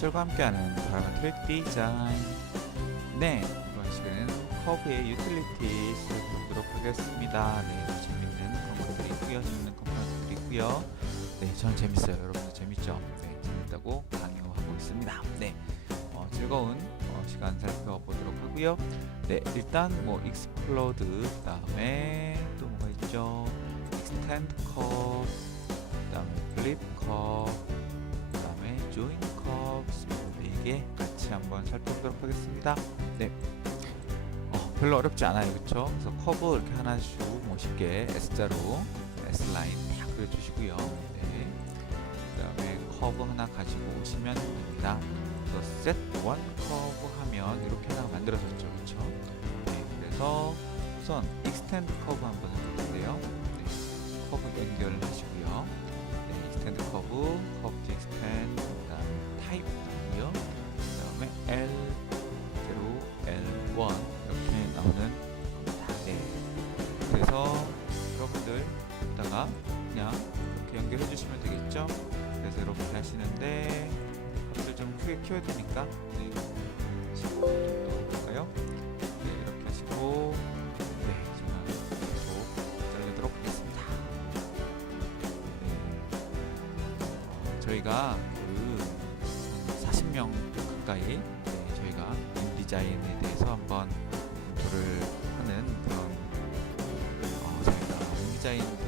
피처들과 함께하는 다양한 트랙 디자인. 네, 이번 시간에는 커브의 유틸리티 살펴보도록 하겠습니다. 네, 재밌는 그런 것들이 있고요, 재밌는 컴포넌트들이 있고요. 네, 저는 재밌어요. 여러분도 재밌죠? 네, 재밌다고 강요하고 있습니다. 네, 즐거운 시간 살펴보도록 하고요. 네, 일단 뭐 익스플로드, 그 다음에 또 뭐가 있죠? 익스텐드 컵, 그 다음에 플립 컵, 그 다음에 조인 컵, 이게 같이 한번 살펴보도록 하겠습니다. 네, 별로 어렵지 않아요, 그쵸? 그래서 커브 이렇게 하나 쭉 쉽게 S자로 S라인 딱 그려주시고요. 네, 그 다음에 커브 하나 가지고 오시면 됩니다. 셋 원 커브 하면 이렇게 하나 만들어졌죠, 그쵸? 네, 그래서 우선 익스텐드 커브 한번 해볼 텐데요. 네, 커브 연결을 하시고요. 네, 익스텐드 커브, 커브 to 익스텐드, 그 다음에 타입 하고요. 그 다음에 L0, L1 이렇게 나오는 겁니다. 네, 그래서 여러분들 여기다가 그냥 이렇게 연결해 주시면 되겠죠? 그래서 이렇게 하시는데 값을 좀 크게 키워야 되니까 네, 15 정도 해볼까요? 네, 이렇게 하시고 네, 제가 계속 자르도록 하겠습니다. 네, 저희가 그 40명 가까이 네, 저희가 인디자인에 대해서 한번 공부를 하는 그런 저희가 인디자인 그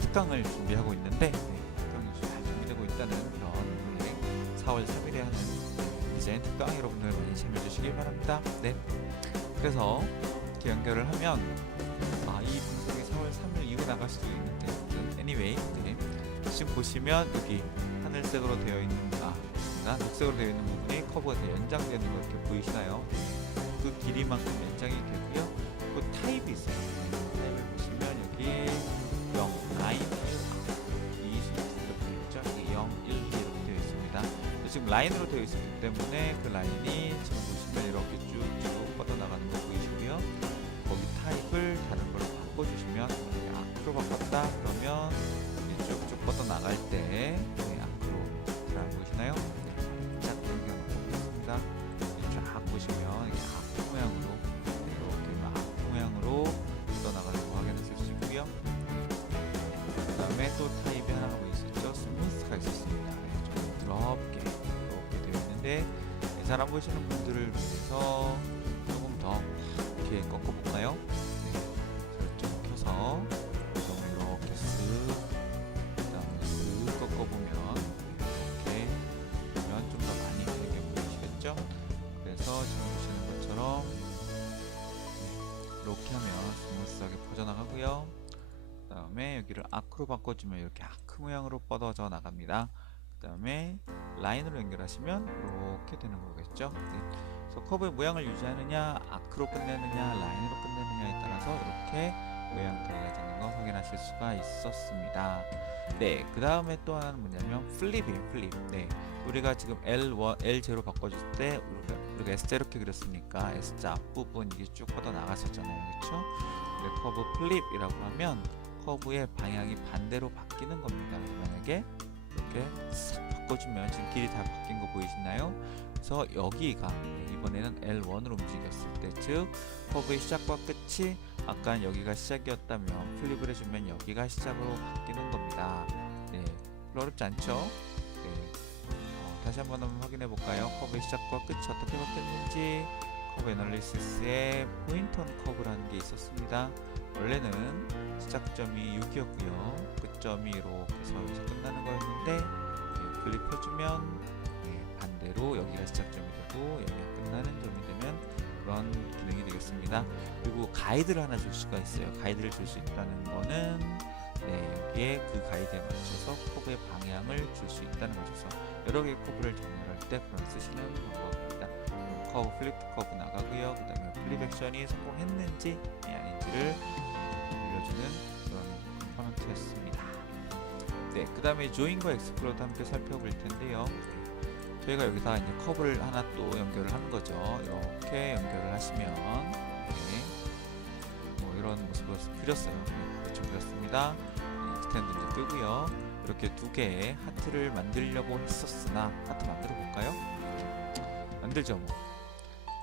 특강을 준비하고 있는데 네, 특강이 잘 준비되고 있다는 그런 4월 3일에 하는 디자인 특강 여러분들 많이 참여해주시길 바랍니다. 네, 그래서 이렇게 연결을 하면 이 방송이 4월 3일 이후에 나갈 수도 있는데 anyway 네, 지금 보시면 여기 하늘색으로 되어 있는 녹색으로 되어 있는 부분이 커브가 연장되는 거 이렇게 보이시나요? 그 길이만큼 연장이 되고요. 그 타입이 있어요. 타입을 보시면 여기 0, 9, 2 순서가 되어 있죠. 0, 1, 2 이렇게 되어 있습니다. 지금 라인으로 되어 있기 때문에 그 라인이 지금 보시면 이렇게 쭉쭉 뻗어나가는 거 보이시고요. 거기 타입을 다른 걸로 바꿔주시면 앞으로 바꿨다 그러면 쭉쭉 뻗어나갈 때 앞으로 잘 보이시나요? 쫙 당겨놓고 보겠습니다. 쫙 보시면 이게 아크 모양으로 이렇게 아크 모양으로 뻗어나가는 거 확인하실 수 있고요. 그 다음에 또 타입이 하나가 있었죠. 스무스가 있었습니다. 좀 부드럽게 이렇게 되어 있는데 잘 안 보시는 분들을 위해서 조금 더 이렇게 꺾어볼까요? 네, 좀 켜서 이렇게 쓱 그 다음에 쓱 꺾어보면 이렇게 보면 좀 더 많이 되게 보이시겠죠? 그래서 지금 보시는 것처럼 이렇게 하면 스무스하게 퍼져나가고요. 그 다음에 여기를 아크로 바꿔주면 이렇게 아크 모양으로 뻗어져 나갑니다. 그 다음에 라인으로 연결하시면 이렇게 되는 거겠죠. 네. 그래서 커브의 모양을 유지하느냐, 아크로 끝내느냐, 라인으로 끝내느냐에 따라서 이렇게 모양 달라지는 거 확인하실 수가 있었습니다. 네, 그 다음에 또 하나는 뭐냐면 플립이에요. 플립. 네, 우리가 지금 L1, L0 바꿔줄 때 우리가 S자 이렇게 그렸으니까 S자 앞부분 이게 쭉 뻗어 나갔었잖아요, 그렇죠? 근데 커브 플립이라고 하면 커브의 방향이 반대로 바뀌는 겁니다. 만약에 이렇게 싹 바꿔주면 지금 길이 다 바뀐 거 보이시나요? 그래서 여기가 이번에는 L1으로 움직였을 때, 즉 커브의 시작과 끝이 아까 여기가 시작이었다면 플립을 해주면 여기가 시작으로 바뀌는 겁니다. 네, 별로 어렵지 않죠? 네, 다시 한번 확인해 볼까요? 커브의 시작과 끝이 어떻게 바뀌었는지. 커브 애널리시스에 포인트 온 커브라는 게 있었습니다. 원래는 시작점이 6이었고요. 끝점이 이렇게 해서 여기서 끝나는 거였는데 클릭해주면 반대로 여기가 시작점이 되고 여기가 끝나는 점이 되면 그런 기능이 되겠습니다. 그리고 가이드를 하나 줄 수가 있어요. 가이드를 줄 수 있다는 거는 여기에 그 가이드에 맞춰서 커브의 방향을 줄 수 있다는 거죠. 여러 개의 커브를 정렬할 때 그런 쓰시는 방법입니다. 커브, 플립 커브 나가고요. 그 다음에 플립 액션이 성공했는지 아닌지를 알려주는 그런 컴포넌트였습니다. 네, 그 다음에 조인과 엑스플로드 함께 살펴볼 텐데요. 저희가 여기다 이제 커브를 하나 또 연결을 하는 거죠. 이렇게 연결을 하시면 이런 모습을 그렸어요. 그렇죠, 그렸습니다. 스탠드 이제 끄고요. 이렇게 두 개의 하트를 만들려고 했었으나 하트 만들어 볼까요? 만들죠 뭐.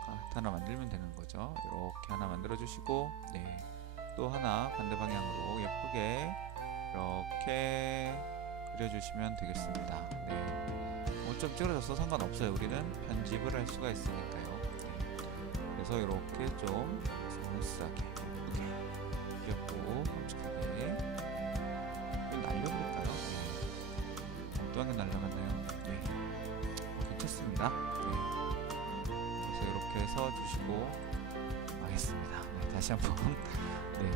하트 하나 만들면 되는 거죠. 이렇게 하나 만들어 주시고, 네, 또 하나 반대 방향으로 예쁘게 이렇게 그려주시면 되겠습니다. 네, 좀 찌그러져서 상관없어요. 우리는 편집을 할 수가 있으니까요. 네. 그래서 이렇게 좀 스무스하게 예쁘게 귀엽고 깜찍하게 날려버릴까요? 네. 엉뚱하게 날려갔나요? 네, 괜찮습니다. 네. 그래서 이렇게 해서 주시고 하겠습니다. 네, 다시 한번 네.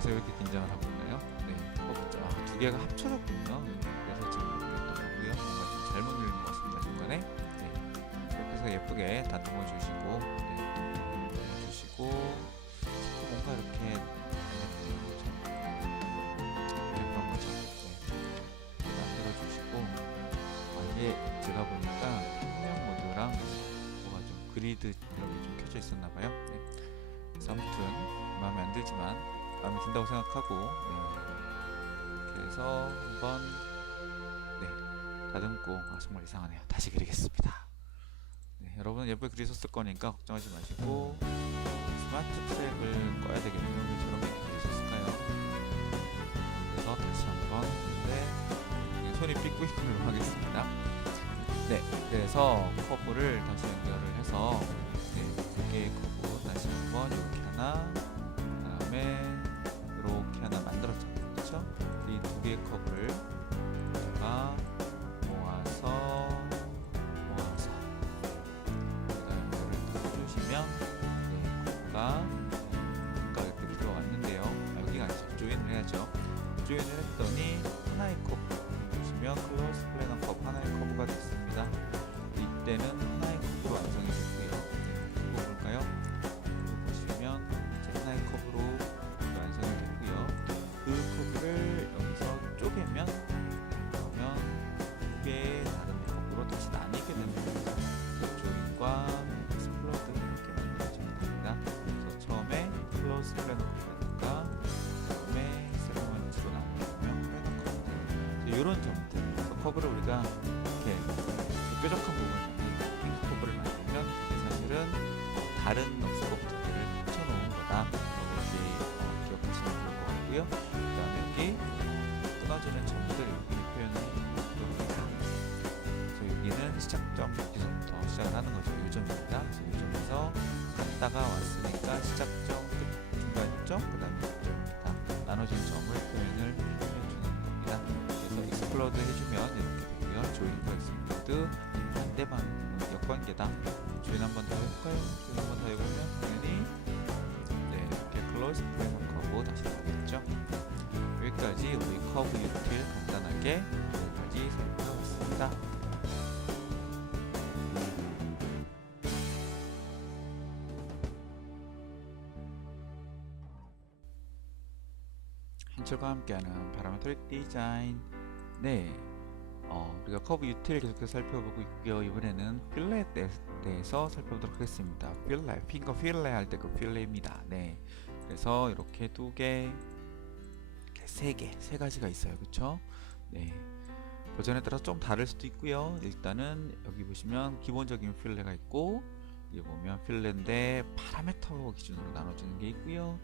제가 왜 이렇게 긴장을 하고 있나요? 네, 두 개가 합쳐졌군요. 네. 그래서 지금 그랬던 거고요. 뭔가 좀 잘못 눌린 것 같습니다, 중간에. 네. 이렇게 해서 예쁘게 다듬어 주시고, 네. 주시고, 뭔가 이렇게 그런 거죠. 네. 만들어 주시고, 이게 제가 보니까 평면 모드랑 뭐가 좀 그리드 이런 게 좀 켜져 있었나 봐요. 네. 그래서 아무튼 마음에 안 들지만 마음에 든다고 생각하고, 네. 이렇게 해서 한번 네, 다듬고, 정말 이상하네요. 다시 그리겠습니다. 네, 여러분 예쁘게 그리셨을 거니까 걱정하지 마시고, 스마트 트랙을 꺼야 되겠네요. 왜 저렇게 그리셨을까요? 그래서 다시 한번 네, 손이 삐꾸 이걸로 하겠습니다. 네, 그래서 커브를 다시 연결을 해서 네, 두 개의 커브 다시 한번 이렇게 하나, 그 다음에 이렇게 하나 만들었죠. 그렇죠? 이 두 개의 커브를 제가 모아서 이거를 뜯어주시면 네, 커브가 아까 이렇게 들어왔는데요. 여기가 아니죠. 조인을 해야죠. 조인을 했더니 하나의 커브 보시면 클로즈 플래너 커브 하나의 커브가 됐습니다. 이때는 하나의 커브로 완성이 됐고요. 네, 볼까요? 보시면 이제 하나의 커브로 완성이 됐고요. 그 커브를 여기서 쪼개면 그러면 두 개의 다른 커브로 다시 나뉘게 됩니다. 조인과 익스플로드 이렇게 만들어지면 됩니다. 그래서 처음에 클로즈 플래너 커브라든가 그다음에 세그먼트로 나누면 플래너 커브, 이런 점들. 그래서 커브를 우리가 이렇게 뾰족한 부분을 만들고 핑크 커브를 만들면 사실은 다른 넉스버프들을 붙여놓은 거다. 이렇게 기억하시면 좋을 것 같고요. 그 다음에 여기 끊어지는 점들 여기 표현을 해봅니다. 그래서 여기는 시작점 여기서부터 시작을 하는 거죠. 이 점입니다. 그래서 이 점에서 갔다가 왔으니까 시작점, 끝, 중간점, 그 다음에 끝점입니다. 나눠진 점을 표현을 해주는 겁니다. 그래서 익스플로드 해주면 이렇게 되고요. 조인과 익스플로드 반대방 역관계다. 조인 한 번 더 해볼까요? 조인 한 번 더 해보면 당연히 네, 이렇게 클로즈 플래너 커브 다시 나오겠죠. 여기까지 우리 커브 유틸 간단하게 여기까지 살펴봤습니다. 한철과 함께하는 파라메트릭 디자인. 네, 우리가 커브 유틸 계속해서 살펴보고 있고요. 이번에는 필렛에 대해서 살펴보도록 하겠습니다. 필렛, 핑거 필렛 할 때 그 필렛입니다. 네, 그래서 이렇게 두 개, 세 가지가 있어요. 그쵸? 네, 버전에 따라 좀 다를 수도 있고요. 일단은 여기 보시면 기본적인 필렛가 있고, 여기 보면 필렛인데 파라미터 기준으로 나눠주는 게 있고요.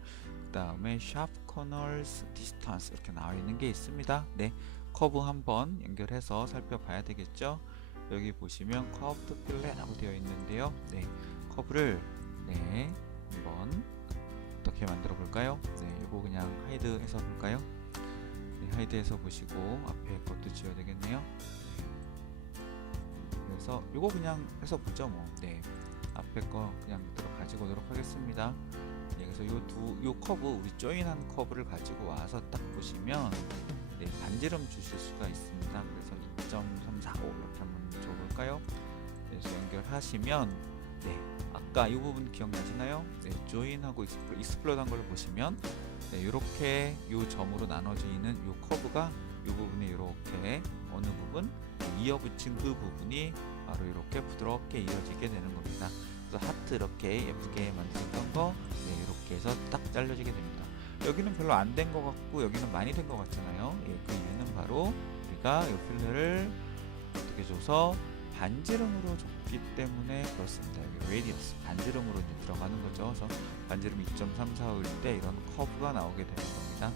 그 다음에 sharp corners distance 이렇게 나와 있는 게 있습니다. 네, 커브 한번 연결해서 살펴봐야 되겠죠. 여기 보시면 curved fillet라고 되어 있는데요. 네, 커브를 네, 한번 어떻게 만들어 볼까요? 네, 이거 그냥 하이드해서 볼까요? 네, 하이드해서 보시고 앞에 것도 지워야 되겠네요. 그래서 이거 그냥 해서 보죠 뭐. 네, 앞에 거 그냥 그대로 가지고 오도록 하겠습니다. 네, 그래서 요 커브, 우리 조인한 커브를 가지고 와서 딱 보시면 네, 반지름 주실 수가 있습니다. 그래서 2.345 이렇게 한번 줘볼까요? 그래서 연결하시면 네, 아까 이 부분 기억나시나요? 네, 조인하고 익스플로드 한 걸 보시면 네, 이렇게 이 점으로 나눠지는 이 커브가 이 부분에 이렇게 어느 부분 이어붙인 그 부분이 바로 이렇게 부드럽게 이어지게 되는 겁니다. 그래서 하트 이렇게 예쁘게 만드셨던 거 네, 이렇게 해서 딱 잘려지게 됩니다. 여기는 별로 안 된 것 같고 여기는 많이 된 것 같잖아요. 예, 그 이유는 바로 우리가 이 필레를 어떻게 줘서 반지름으로 줬기 때문에 그렇습니다. 여기 레디어스 반지름으로 이제 들어가는 거죠. 그래서 반지름 2.345일 때 이런 커브가 나오게 되는 겁니다.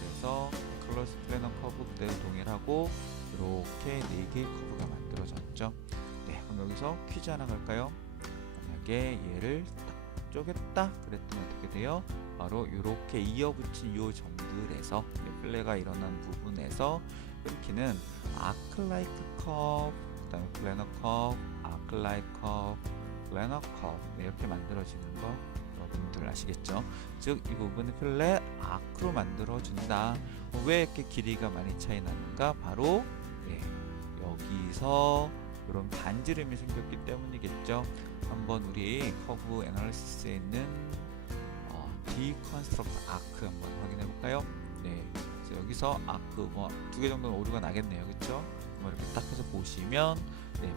그래서 클로즈 플래너 커브 그대로 동일하고 이렇게 4개의 커브가 만들어졌죠. 네, 그럼 여기서 퀴즈 하나 갈까요? 만약에 얘를 딱 쪼갰다 그랬더니 어떻게 돼요? 바로 이렇게 이어붙인 이 점들에서 플레가 일어난 부분에서 끊기는 아크라이크 커브, 그 다음에 플래너 커브, 아크라이크 커브, 플래너 커브 이렇게 만들어지는 거 여러분들 아시겠죠? 즉 이 부분의 플레 아크로 만들어준다. 왜 이렇게 길이가 많이 차이 나는가? 바로 여기서 이런 반지름이 생겼기 때문이겠죠. 한번 우리 커브 애널리시스에 있는 디컨스트럭트 아크 한번 확인해 볼까요? 네, 그래서 여기서 아크 뭐 2개 정도는 오류가 나겠네요, 그렇죠? 뭐 이렇게 딱 해서 보시면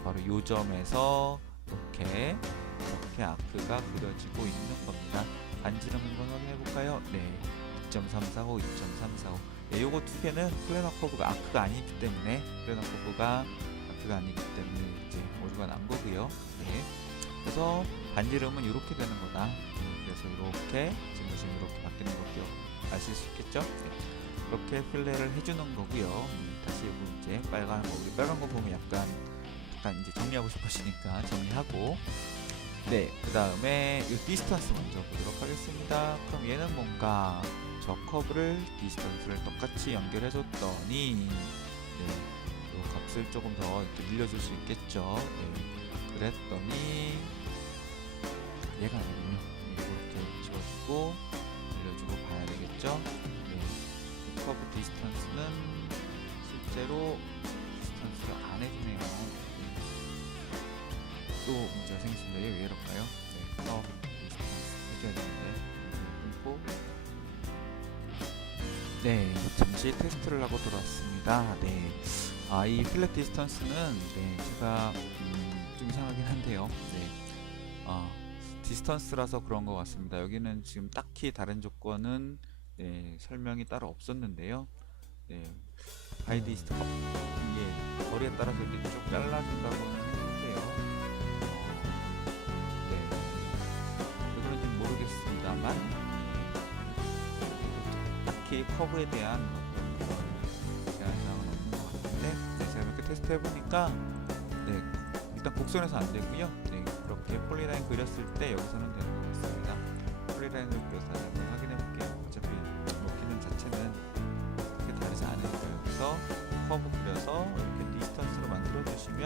바로 이 점에서 이렇게 아크가 그려지고 있는 겁니다. 반지름 한번 확인해 볼까요? 네, 2.345, 2.345. 네, 요거 2개는 플래너 커브가 아크가 아니기 때문에 이제 오류가 난 거고요. 네, 그래서 반지름은 이렇게 되는 거다. 그래서 이렇게 지금 보시면 이렇게 바뀌는 거 아실 수 있겠죠? 네. 이렇게 필레를 해주는 거고요. 다시 여기 이제 빨간 거 보면 약간 이제 정리하고 싶으시니까 정리하고, 네, 그 다음에 이 디스턴스 먼저 보도록 하겠습니다. 그럼 얘는 뭔가 저 커브를 디스턴스를 똑같이 연결해줬더니 이 값을 조금 더 이렇게 늘려줄 수 있겠죠. 네, 그랬더니 얘가 아니군요. 이렇게 지워주고 늘려주고 봐야 되겠죠. 네, 커브 디스턴스는 실제로 디스턴스를 안 해주네요. 또 문제가 생겼습니다. 얘 왜 이럴까요? 네, 커브 디스턴스 해줘야 되는데 끊고, 네, 잠시 테스트를 하고 돌아왔습니다. 네, 이 필렛 디스턴스는 제가 좀 이상하긴 한데요. 네, 디스턴스라서 그런 것 같습니다. 여기는 지금 딱히 다른 조건은 설명이 따로 없었는데요. 바이 디스턴스 이게 거리에 따라서 이렇게 쭉 잘라준다고는 했는데요. 왜 그런지 모르겠습니다만 딱히 커브에 대한 제한사항은 없는 것 같은데, 제가 이렇게 테스트 해보니까 일단 곡선에서 안 되고요. 이렇게 폴리라인 그렸을 때 여기서는 되는 것 같습니다. 폴리라인을 그려서 다시 한번 확인해 볼게요. 어차피 기능 자체는 그렇게 다르지 않으니까 여기서 커브 그려서 이렇게 디스턴스로 만들어 주시면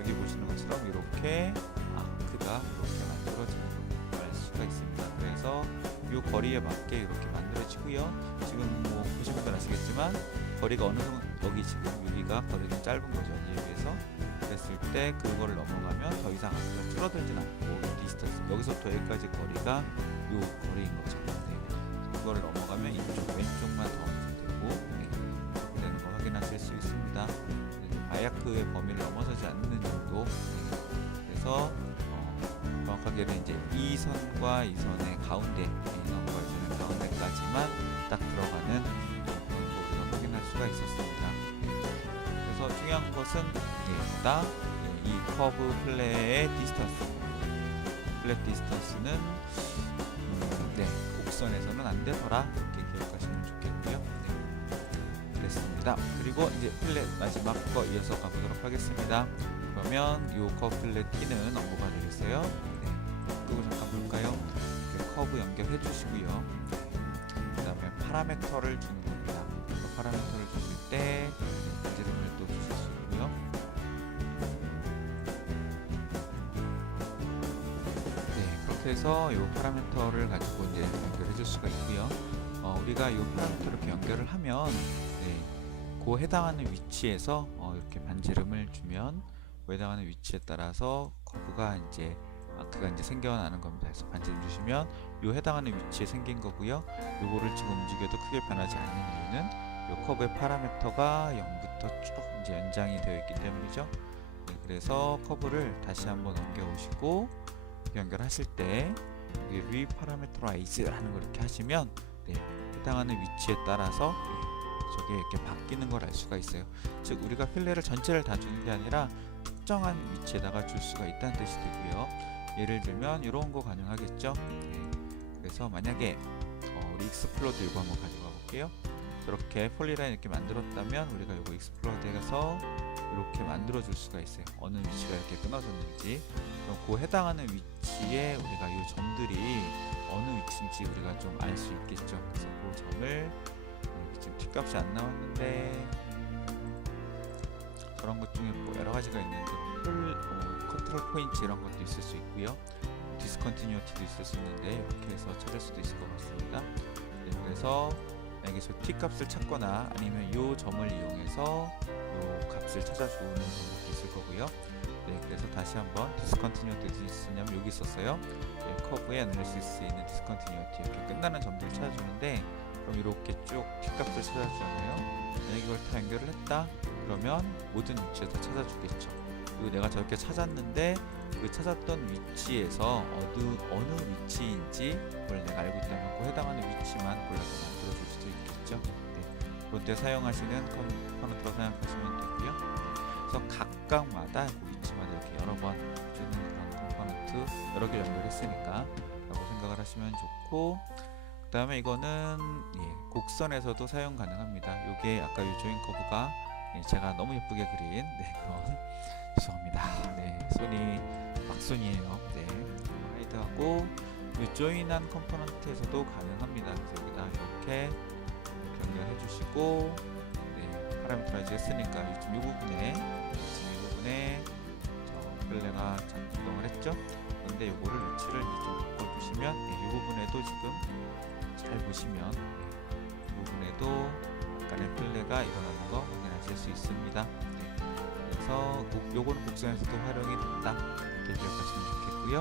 여기 보시는 것처럼 이렇게 아크가 이렇게 만들어지는 걸 알 수가 있습니다. 그래서 이 거리에 맞게 이렇게 만들어지고요. 지금 뭐 보시면 아시겠지만 거리가 어느 정도, 여기 지금 여기가 거리가 좀 짧은 거죠. 여기에 비해서. 그랬을 때 그걸 넘어가면 더 이상 아크가 줄어들진 않고, 디스턴스 여기서부터 여기까지 거리가 요 거리인 거죠. 그걸 넘어가면 이쪽 왼쪽만 더 되고 그렇게 되는 거 확인하실 수 있습니다. 바이아크의 범위를 넘어서지 않는 정도. 그래서 정확하게는 이제 이 선과 이 선의 가운데, 이 선과 이 선의 가운데까지만 딱 들어가는 그런 거 우리가 확인할 수가 있었습니다. 그래서 중요한 것은 보다 이 커브 플레의 디스턴스, 플랫 디스턴스는 곡선에서는 안 되더라, 이렇게 기억하시면 좋겠고요. 됐습니다. 그리고 이제 플랫 마지막 거 이어서 가보도록 하겠습니다. 그러면 이 커브 플랫 T는 뭐가 되겠어요? 그리고 잠깐 볼까요? 이렇게 커브 연결해 주시고요. 그 다음에 파라미터를 주는 겁니다. 파라미터를 주실 때 반지름을 또 주실 수 있고요. 그렇게 해서 이 파라미터를 가지고 이제 연결해 줄 수가 있고요. 우리가 이 파라미터를 이렇게 연결을 하면 그 해당하는 위치에서 이렇게 반지름을 주면 그 해당하는 위치에 따라서 커브가 이제 아크가 이제 생겨나는 겁니다. 그래서 반지름 주시면 이 해당하는 위치에 생긴 거고요. 요거를 지금 움직여도 크게 변하지 않는 이유는 이 커브의 파라미터가 0부터 쭉 이제 연장이 되어 있기 때문이죠. 그래서 커브를 다시 한번 옮겨 오시고 연결하실 때 여기 리파라메트라이즈 하는 걸 이렇게 하시면 그 해당하는 위치에 따라서 저게 이렇게 바뀌는 걸 알 수가 있어요. 즉 우리가 필레를 전체를 다 주는 게 아니라 특정한 위치에다가 줄 수가 있다는 뜻이 되고요. 예를 들면 이런 거 가능하겠죠. 그래서 만약에 우리 익스플로드 이거 한번 가져가 볼게요. 저렇게 폴리라인 이렇게 만들었다면 우리가 이거 익스플로드해서 이렇게 만들어 줄 수가 있어요. 어느 위치가 이렇게 끊어졌는지. 그럼 그 해당하는 위치에 우리가 이 점들이 어느 위치인지 우리가 좀 알 수 있겠죠. 그래서 그 점을 지금 T값이 안 나왔는데 저런 것 중에 뭐 여러 가지가 있는데 컨트롤 포인트 이런 것도 있을 수 있고요. 디스컨티뉴어티도 있을 수 있는데 이렇게 해서 찾을 수도 있을 것 같습니다. 그래서 만약에 저 T값을 찾거나 아니면 이 점을 이용해서 이 값을 찾아주는 방법도 있을 거고요. 그래서 다시 한번 디스컨티뉴어티 어디 있었냐면 여기 있었어요. 커브에 애널리시스에 있는 디스컨티뉴어티 이렇게 끝나는 점들을 찾아주는데 그럼 이렇게 쭉 T값을 찾아주잖아요. 만약에 이걸 다 연결을 했다 그러면 모든 위치에서 찾아주겠죠. 그리고 내가 저렇게 찾았는데 그 찾았던 위치에서 어느 위치인지 뭘 내가 알고 있다면 그 해당하는 위치만 골라서 만들어줄 수도 있겠죠. 그럴 때 사용하시는 컴포넌트로 생각하시면 되고요. 그래서 각각마다 그 위치마다 이렇게 여러 번 주는 그런 컴포넌트 여러 개 연결했으니까 라고 생각을 하시면 좋고, 그 다음에 이거는 곡선에서도 사용 가능합니다. 요게 아까 이 조인 커브가 제가 너무 예쁘게 그린 그런 죄송합니다. 손이 막손이에요. 하이드하고 이 조인한 컴포넌트에서도 가능합니다. 그래서 여기다 이렇게 연결해 주시고 파라미터라이즈 했으니까 지금 이 부분에 저 필레가 작동을 했죠. 근데 요거를 위치를 좀 바꿔주시면 이 부분에도 지금 잘 보시면 이 부분에도 약간의 필레가 일어나는 거 확인하실 수 있습니다. 그래서 요거는 곡선에서도 활용이 된다 이렇게 기억하시면 좋겠고요.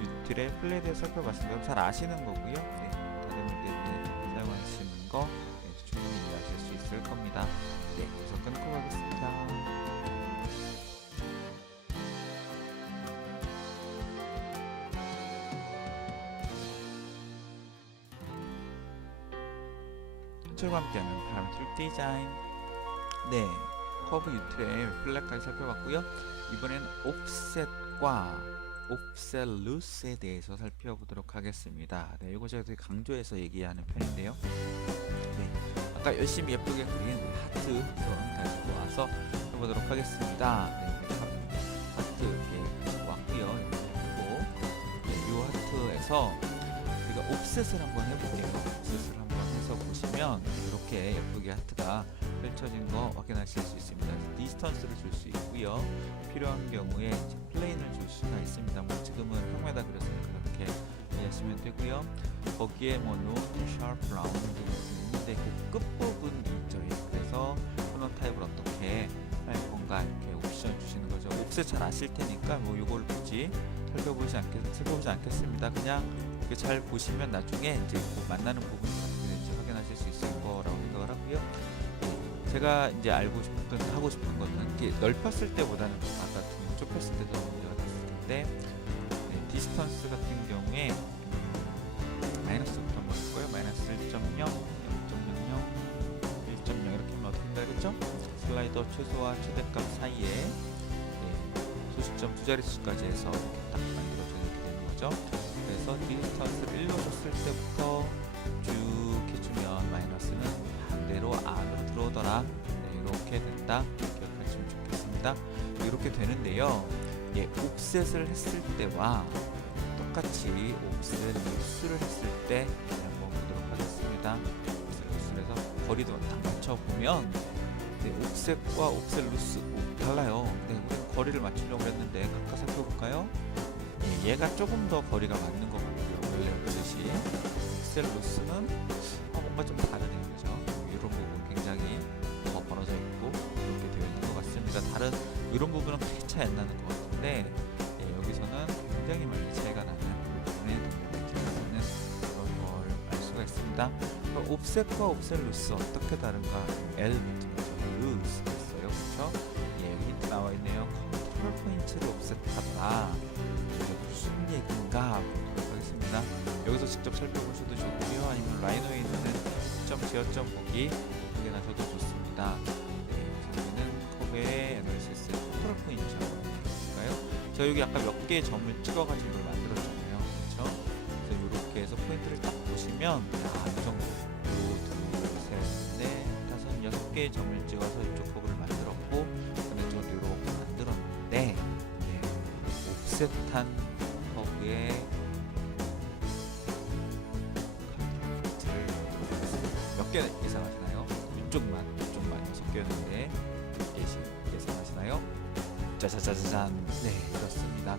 유틸의 필레에 대해 살펴봤습니다. 잘 아시는 거고요. 다른 문제에 사용하시는 거 충분히 이해하실 수 있을 겁니다. 여기서 끊고 가겠습니다. 연출과 함께하는 파라미터 디자인. 커브 유틸의 필레까지 살펴봤고요. 이번에는 옵셋과 옵셋 루스에 대해서 살펴보도록 하겠습니다. 이거 제가 되게 강조해서 얘기하는 편인데요. 아까 열심히 예쁘게 그린 하트 우선 가지고 와서 해보도록 하겠습니다. 하트 이렇게 가지고 왔고요. 그리고 이 하트에서 우리가 옵셋을 한번 해볼게요. 옵셋을 한번 해서 보시면 이렇게 예쁘게 하트가 펼쳐진 거 확인하실 수 있습니다. 디스턴스를 줄 수 있고요. 필요한 경우에 플레인을 줄 수가 있습니다. 지금은 평면에다 그렸으니까 그렇게 이해하시면 되고요. 거기에 논, 샤프, 라운드 있는데 그 끝부분 있죠. 그래서 코너 타입을 어떻게 할 건가 이렇게 옵션 주시는 거죠. 옵셋 잘 아실 테니까 요거를 굳이 살펴보지 않겠습니다. 그냥 이렇게 잘 보시면 나중에 이제 만나는 부분이 어떻게 될지 확인하실 수 있을 거라고 생각을 하고요. 제가 이제 하고 싶은 거는 이게 넓혔을 때보다는 아까 좁혔을 때 더 문제가 됐을 텐데 디스턴스 같은 경우에 마이너스부터 한번 볼까요? 마이너스 1.0, 0.00, 1.0 이렇게 하면 어떻게 되겠죠? 슬라이더 최소와 최대값 사이에 소수점 두 자릿수까지 해서 이렇게 딱 만들어줘야 이렇게 되는 거죠. 그래서 디스턴스를 1로 줬을 때부터 쭉 해주면 마이너스는 반대로 안으로 들어오더라. 이렇게 된다. 기억하시면 좋겠습니다. 이렇게 되는데요. 옵셋을 했을 때와 똑같이 옵셋 루스를 했을 때 한번 보도록 하겠습니다. 옵셋 루스를 해서 거리도 딱 맞춰보면 옵셋과 옵셋 루스 달라요. 우리는 거리를 맞추려고 했는데 각각 살펴볼까요? 얘가 조금 더 거리가 맞는 것 같고요. 원래 그듯이 옵셋 루스는 뭔가 좀 다르네요. 그죠? 이런 부분 굉장히 더 벌어져 있고 이렇게 되어 있는 것 같습니다. 다른 이런 부분은 크게 차이 안 나는 것 같은데 여기서는 굉장히 많이 차이가 나는 부분에 동일하는 그런 걸 알 수가 있습니다. 그럼 옵셋과 옵셋 루스 어떻게 다른가? L 붙은 루스가 있어요. 그렇죠? 여기 힌트 나와 있네요. 컨트롤 포인트를 옵셋하다. 무슨 얘기인가 보도록 하겠습니다. 여기서 직접 살펴보셔도 좋고요. 아니면 라이노에 있는 지어점 보기 확인하셔도 좋습니다. 여기는 커브의 애널리시스 컨트롤 포인트 한번 볼까요? 저 여기 아까 몇 개의 점을 찍어가지고 이걸 만들었잖아요. 그렇죠? 그래서 이렇게 해서 포인트를 딱 보시면 이 정도 둘, 셋, 넷, 다섯, 6개의 점을 찍어서 이쪽 커브를 만들었고 반대쪽으로 이렇게 만들었는데 옵셋한 커브의 몇 개 예상하시나요? 이쪽만 6개였는데 예상하시나요? 짜자자자잔. 네, 그렇습니다.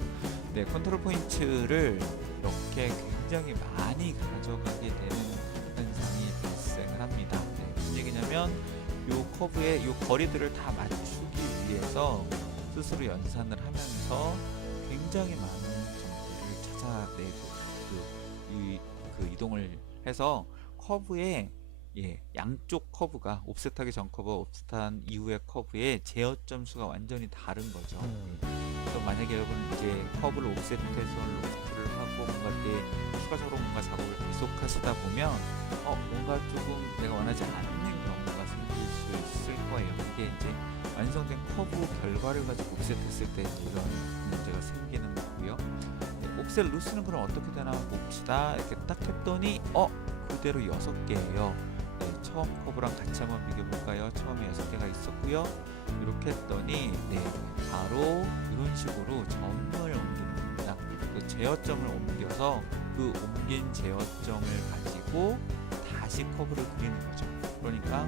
네, 컨트롤 포인트를 이렇게 굉장히 많이 가져가게 되는 현상이 발생을 합니다. 네, 무슨 얘기냐면 요 커브의 요 거리들을 다 맞추기 위해서 스스로 연산을 하면서 굉장히 많은 점들을 찾아내고 그 이동을 해서 커브의 양쪽 커브가 옵셋하기 전 커브, 옵셋한 이후의 커브의 제어점 수가 완전히 다른 거죠. 그래서 만약에 여러분 이제 커브를 옵셋해서 로프트를 하고 뭔가 이렇게 추가적으로 뭔가 작업을 계속 하시다 보면 뭔가 조금 내가 원하지 않는 경우가 생길 수 있을 거예요. 이게 이제 완성된 커브 결과를 가지고 옵셋했을 때 이런 문제가 생기는 거고요. 옵셋 루스는 그럼 어떻게 되나 봅시다. 이렇게 딱 했더니 그대로 6개예요. 처음 커브랑 같이 한번 비교해볼까요? 처음에 6개가 있었고요. 이렇게 했더니 바로 이런 식으로 점을 옮기는 겁니다. 그 제어점을 옮겨서 그 옮긴 제어점을 가지고 다시 커브를 그리는 거죠. 그러니까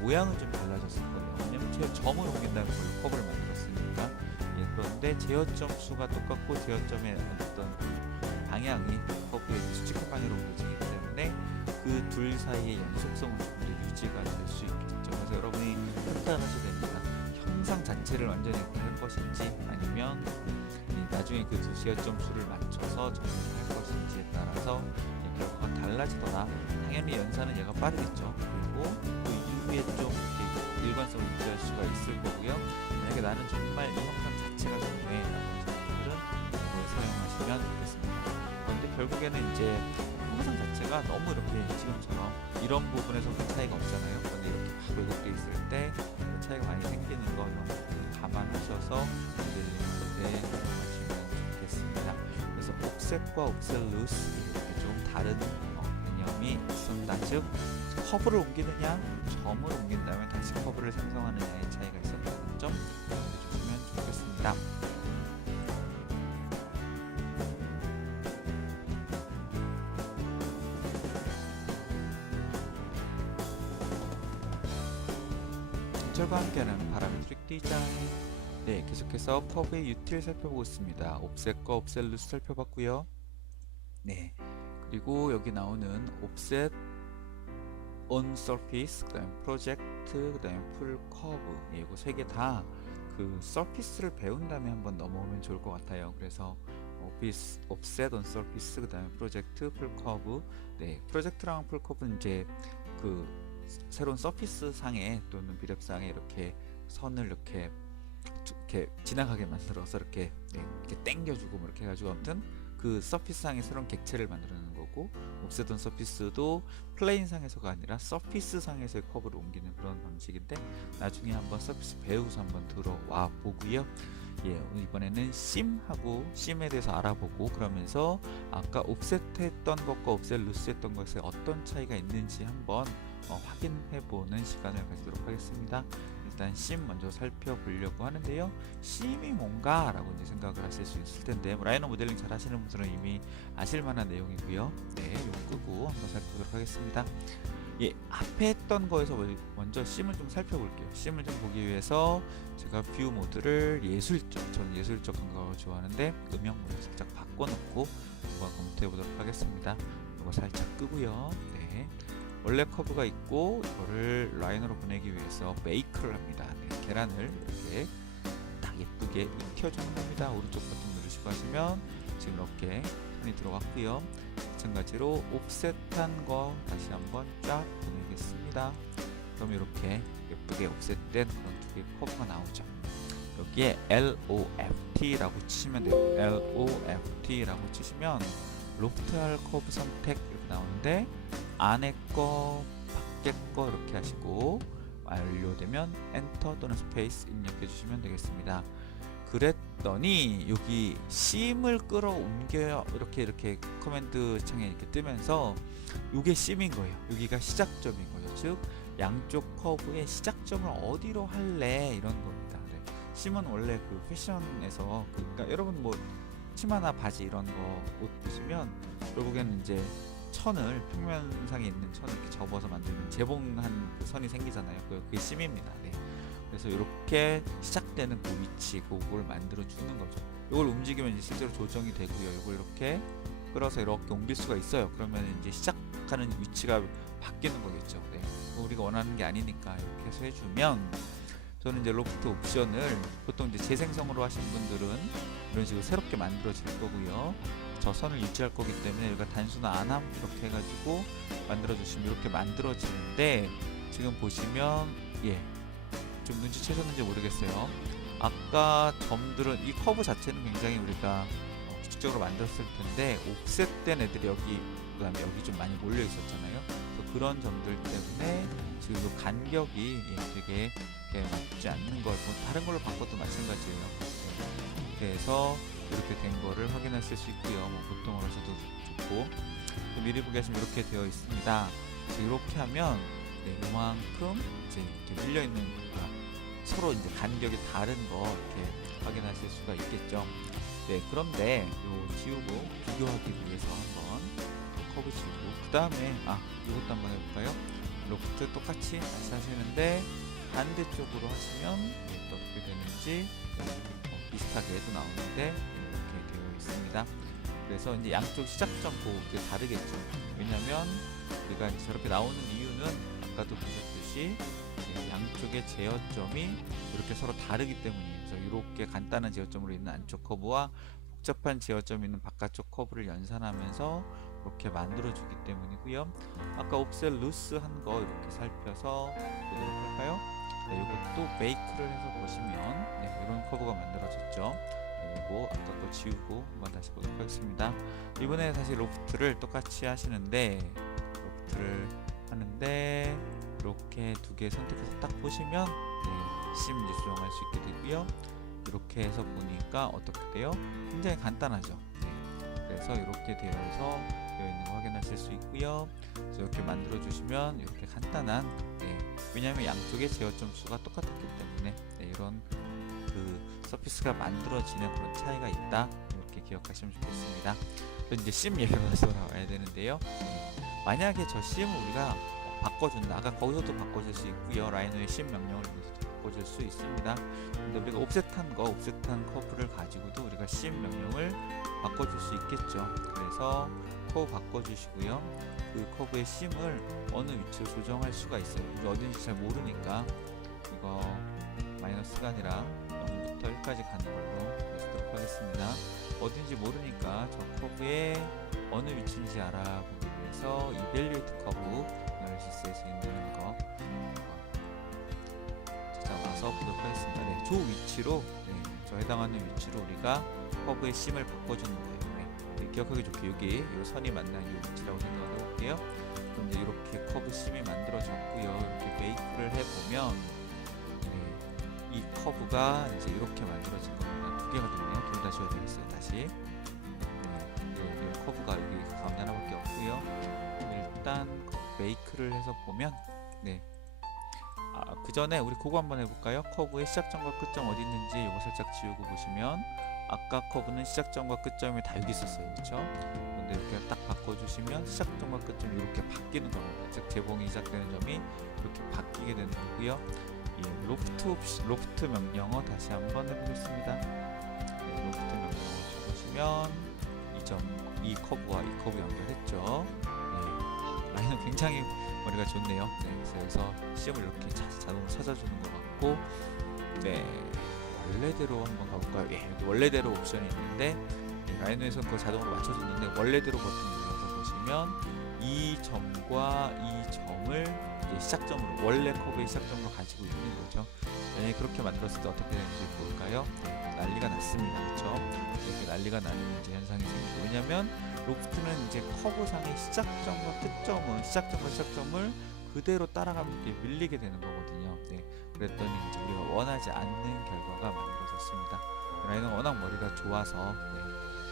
모양은 좀 달라졌을 거예요. 왜냐면 점을 옮긴다는 걸로 커브를 만들었으니까. 그런데 제어점 수가 똑같고 제어점의 어떤 방향이 커브의 수직화 방향으로 옮겨지기 때문에 그 둘 사이의 연속성은 유지가 될 수 있겠죠. 그래서 여러분이 판단하셔야 됩니다. 형상 자체를 완전히 할 것인지 아니면 나중에 그 두 지어점 수를 맞춰서 정리할 것인지에 따라서 결과가 달라지더라. 당연히 연산은 얘가 빠르겠죠. 그리고 그 이후에 좀 일관성을 유지할 수가 있을 거고요. 만약에 나는 정말 이 형상 자체가 중요해 라고 하시는 분들은 이걸 사용하시면 좋겠습니다. 그런데 결국에는 이제 형상 자체가 너무 이렇게 지금처럼 이런 부분에서 큰 차이가 없잖아요. 그런데 이렇게 막 왜곡돼 있을 때 그 차이가 많이 생기는 거 이런 것들 감안하셔서 모델링 때 사용하시면 좋겠습니다. 그래서 옵셋과 옵셋 루스 이렇게 좀 다른 개념이 있었다. 즉 커브를 옮기느냐 점을 옮긴 다음에 다시 커브를 생성하느냐의 차이가 있었다는 점 알아주시면 좋겠습니다. 절과 함께하는 파라메트릭 디자인. 네, 계속해서 커브의 유틸 살펴보고 있습니다. 옵셋과 옵셋 루스 살펴봤고요. 네, 그리고 여기 나오는 옵셋 on surface, 그다음에 프로젝트, 그다음에 풀 커브. 이거 세 개 다 그 서피스를 배운 다음에 한번 넘어오면 좋을 것 같아요. 그래서 옵셋 on surface, 그다음에 프로젝트, 풀 커브. 네, 프로젝트랑 풀 커브는 이제 그 새로운 서피스 상에 또는 비랩상에 이렇게 선을 이렇게 지나가게 만들어서 이렇게 당겨주고 뭐 이렇게 해가지고 아무튼 그 서피스 상에 새로운 객체를 만들어내는 거고, 옵셋온 서피스도 플레인 상에서가 아니라 서피스 상에서의 커브를 옮기는 그런 방식인데 나중에 한번 서피스 배우서 한번 들어와 보고요. 이번에는 심하고 심에 대해서 알아보고 그러면서 아까 옵셋했던 것과 옵셋 루스 했던 것에 어떤 차이가 있는지 한번 확인해보는 시간을 가지도록 하겠습니다. 일단 심 먼저 살펴보려고 하는데요. 심이 뭔가 라고 이제 생각을 하실 수 있을 텐데 라이너 모델링 잘 하시는 분들은 이미 아실 만한 내용이고요. 네, 이거 끄고 한번 살펴보도록 하겠습니다. 앞에 했던 거에서 먼저 심을 좀 살펴볼게요. 심을 좀 보기 위해서 제가 뷰 모드를 예술적, 저는 예술적인 거 좋아하는데 음영 모드 살짝 바꿔놓고 한번 검토해 보도록 하겠습니다. 이거 살짝 끄고요. 네, 원래 커브가 있고 이거를 라이너로 보내기 위해서 메이크를 합니다. 네, 계란을 이렇게 딱 예쁘게 익혀주는 겁니다. 오른쪽 버튼 누르시고 하시면 지금 이렇게 선이 들어왔고요. 마찬가지로 옵셋한 거 다시 한번 쫙 보내겠습니다. 그럼 이렇게 예쁘게 옵셋된 그런 두 개의 커브가 나오죠. 여기에 LOFT라고 치시면 돼요. LOFT라고 치시면 로프트할 커브 선택 이렇게 나오는데 안에 거 밖에 거 이렇게 하시고 완료되면 엔터 또는 스페이스 입력해 주시면 되겠습니다. 그랬더니 여기 심을 끌어옮겨 이렇게 커맨드 창에 이렇게 뜨면서 이게 심인 거예요. 여기가 시작점인 거죠. 즉 양쪽 커브의 시작점을 어디로 할래 이런 겁니다. 네. 심은 원래 그 패션에서 그러니까 여러분 뭐 치마나 바지 이런 거 옷 보시면 결국에는 이제 천을 평면상에 있는 천을 이렇게 접어서 만들면 재봉한 그 선이 생기잖아요. 그게 심입니다. 네. 그래서 이렇게 시작되는 그 위치 그걸 만들어 주는 거죠. 이걸 움직이면 이제 실제로 조정이 되고요. 이걸 이렇게 끌어서 이렇게 옮길 수가 있어요. 그러면 이제 시작하는 위치가 바뀌는 거겠죠. 네. 우리가 원하는 게 아니니까 이렇게 해서 해주면 저는 이제 로프트 옵션을 보통 이제 재생성으로 하신 분들은 이런 식으로 새롭게 만들어질 거고요. 저 선을 유지할 거기 때문에 여기가 단순 안함 이렇게 해가지고 만들어 주시면 이렇게 만들어지는데 지금 보시면 좀 눈치채셨는지 모르겠어요. 아까 점들은 이 커브 자체는 굉장히 우리가 규칙적으로 만들었을 텐데 옵셋된 애들이 여기 그다음에 여기 좀 많이 몰려 있었잖아요. 그런 점들 때문에 지금 이 간격이 되게 맞지 않는 걸 뭐 다른 걸로 바꿔도 마찬가지예요. 그래서 이렇게 된 거를 확인하실 수 있고요. 뭐 보통으로 하셔도 좋고 미리 보기 하시면 이렇게 되어 있습니다. 이렇게 하면 이만큼 이제 이렇게 밀려 있는 서로 이제 간격이 다른 거 이렇게 확인하실 수가 있겠죠. 네, 그런데 요 지우고 비교하기 위해서 한번 커브 지우고 그 다음에 이것도 한번 해볼까요? 로프트 똑같이 다시 하시는데 반대쪽으로 하시면 또 어떻게 되는지 비슷하게도 나오는데 이렇게 되어 있습니다. 그래서 이제 양쪽 시작점 그게 다르겠죠. 왜냐면 우리가 이제 저렇게 나오는 이유는 아까도 보셨듯이 양쪽의 제어점이 이렇게 서로 다르기 때문이에요. 그래서 이렇게 간단한 제어점으로 있는 안쪽 커브와 복잡한 제어점이 있는 바깥쪽 커브를 연산하면서 이렇게 만들어주기 때문이고요. 아까 옵셋 루스 한 거 이렇게 살펴서 보도록 할까요? 네, 이것도 메이크를 해서 보시면 이런 커브가 만들어졌죠. 그리고 아까 거 지우고 한번 다시 보도록 하겠습니다. 이번에 다시 로프트를 똑같이 하시는데 로프트를 하는데 이렇게 두 개 선택해서 딱 보시면 심 이제 조정할 수 있게 되고요. 이렇게 해서 보니까 어떻게 돼요? 굉장히 간단하죠. 그래서 이렇게 되어 있는 거 확인하실 수 있고요. 그래서 이렇게 만들어 주시면 이렇게 간단한 왜냐하면 양쪽의 제어점 수가 똑같았기 때문에 이런 그 서피스가 만들어지는 그런 차이가 있다 이렇게 기억하시면 좋겠습니다. 그럼 이제 심 얘기가 돌아와야 되는데요. 만약에 저 심을 우리가 바꿔준다. 아까 거기서도 바꿔줄 수 있고요. 라이너의 심 명령을 바꿔줄 수 있습니다. 근데 우리가 옵셋한 커브를 가지고도 우리가 심 명령을 바꿔줄 수 있겠죠. 그래서 커브 바꿔주시고요. 그 커브의 심을 어느 위치로 조정할 수가 있어요. 우리 어딘지 잘 모르니까 이거 마이너스가 아니라 0부터 1까지 가는 걸로 쓰도록 하겠습니다. 어딘지 모르니까 저 커브의 어느 위치인지 알아보기 위해서 이벨리에이트 커브 어널리시스에서 있는 거 찾아와서 보도록 하겠습니다. 저 위치로 저 해당하는 위치로 우리가 커브의 심을 바꿔주는 거예요. 기억하기 좋게 여기 이 선이 만나는 이 위치라고 생각을 해볼게요. 그럼 이제 이렇게 커브 심이 만들어졌고요. 이렇게 메이크를 해보면 이 커브가 이제 이렇게 만들어진 겁니다. 두 개가 됐네요. 둘 다 지워야 되겠어요. 다시 이 커브가 여기 가운데 하나밖에 없고요. 일단 메이크를 해서 보면 그 전에 우리 그거 한번 해볼까요? 커브의 시작점과 끝점 어디 있는지 이거 살짝 지우고 보시면 아까 커브는 시작점과 끝점이 다 여기 있었어요. 그렇죠? 근데 이렇게 딱 바꿔주시면 시작점과 끝점이 이렇게 바뀌는 겁니다. 즉 재봉이 시작되는 점이 이렇게 바뀌게 되는 거고요. 로프트 명령어 다시 한번 해보겠습니다. 로프트 명령어 쳐보시면 이 커브와 이 커브 연결했죠. 라인은 굉장히 머리가 좋네요. 그래서 CM을 이렇게 자동으로 찾아주는 것 같고 원래대로 한번 가볼까요? 여기 원래대로 옵션이 있는데 라이너에서 그걸 자동으로 맞춰줬는데 원래대로 버튼 눌러서 보시면 이 점과 이 점을 이제 시작점으로 원래 커브의 시작점으로 가지고 있는 거죠. 만약에 그렇게 만들었을 때 어떻게 되는지 볼까요? 난리가 났습니다. 그렇죠? 이렇게 난리가 나는 이제 현상이 생기죠. 왜냐면 로프트는 이제 커브상의 시작점과 시작점을 그대로 따라가면 이게 밀리게 되는 거거든요. 네, 그랬더니 이제 우리가 원하지 않는 결과가 만들어졌습니다. 라인은 워낙 머리가 좋아서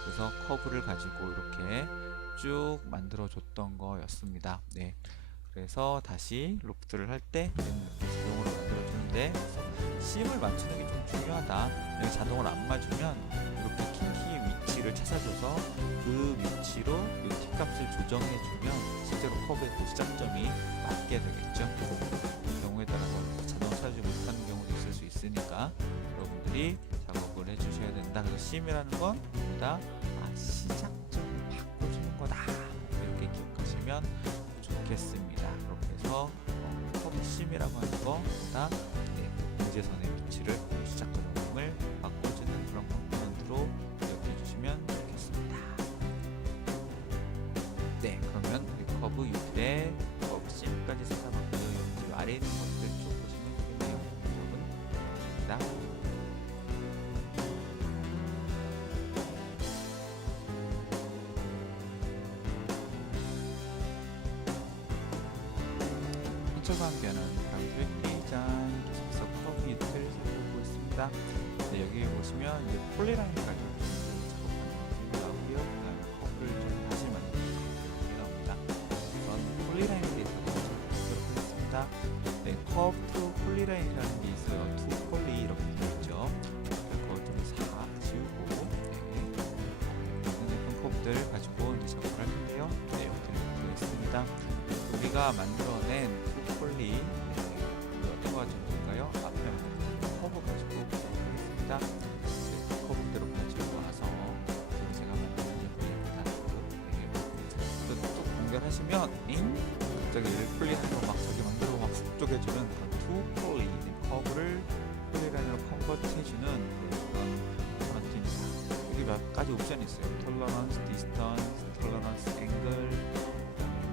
그래서 커브를 가지고 이렇게 쭉 만들어줬던 거였습니다. 네, 그래서 다시 로프트를 할 때 자동으로 만들어주는데 심을 맞추는 게 좀 중요하다. 여기 자동으로 안 맞으면 이렇게 킹키의 위치를 찾아줘서 그 위치로 이 T값을 조정해주면 실제로 커브의 그 시작점이 맞게 되겠죠. 그 경우에 따라서 자동으로 찾아주지 못하는 경우도 있을 수 있으니까 여러분들이 작업을 해주셔야 된다. 그래서 심이라는 건 보다 시작점을 바꿔주는 거다. 이렇게 기억하시면 좋겠습니다. 그렇게 해서 커브 심이라고 하는 거보다 문제선의 위치를 시작점을 바꿔주는 그런 컴포넌트로 기억해 주시면 좋겠습니다. 네, 그러면 우리 커브 유틸의 커브 심까지 찾아봤고요. 여기 아래에 있는 것들 쭉 보시면 되겠네요. 여러분, 인처관계는 강조의 디자인 계속해서 커브 유틸 살펴보고 있습니다. 네, 여기 보시면 이제 폴리라인 가지고 작업하는 것이 나오고요. 그 다음에 커브를 좀 다시 만드는 것이 나옵니다. 우선 폴리라인에 대해서 보도록 하겠습니다. 네, 커브 투 폴리라인이라는 게 있어요. 투 폴리 이렇게 되어있죠. 그걸 좀 싹 지우고 예쁜 커브들 가지고 이제 작업을 할 텐데요. 네, 여기 되어있습니다. 우리가 만들어낸 투 폴리 어떤 거 정도일까요? 앞에 커브 가지고 보겠습니다. 커브대로 가지고 와서 제가 만든 예쁘다. 쭉 공결하시면 갑자기 폴리라인으로 막 저기 만들고 막 훅쪽해주는 그런 투 폴리 커브를 폴리라인으로 컨버트해주는 그런 컴포넌트입니다. 여기 몇 가지 옵션이 있어요. 톨러런스, 디스턴스, 톨러런스, 앵글,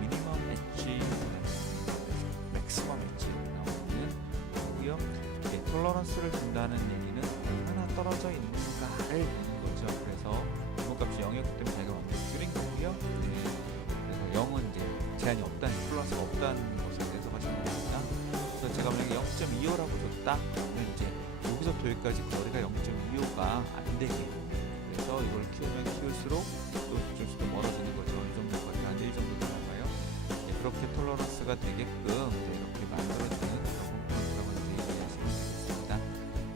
미니멈 엣지, 맥시멈 엣지 나오는 거고요. 톨러런스를 준다는 얘기는 얼마나 떨어져 있는가를 보는 거죠. 그래서 기본값이 0이었기 때문에 자기가 완전히 줄인 거고요. 그래서 0은 이제 제한이 없다는, 톨러런스가 없다는 것을 해석하시면 됩니다. 그래서 제가 만약에 0.25라고 줬다 그러면 이제 여기서부터 여기까지 거리가 0.25가 안 되게, 그래서 이걸 키우면 키울수록 또 좀씩 멀어지는 거죠. 이 정도 거리가 한 1 정도 나와요. 그렇게 톨러런스가 되게끔 이렇게 만들어지는 그런 컴포넌트라고 얘기하시면 되겠습니다.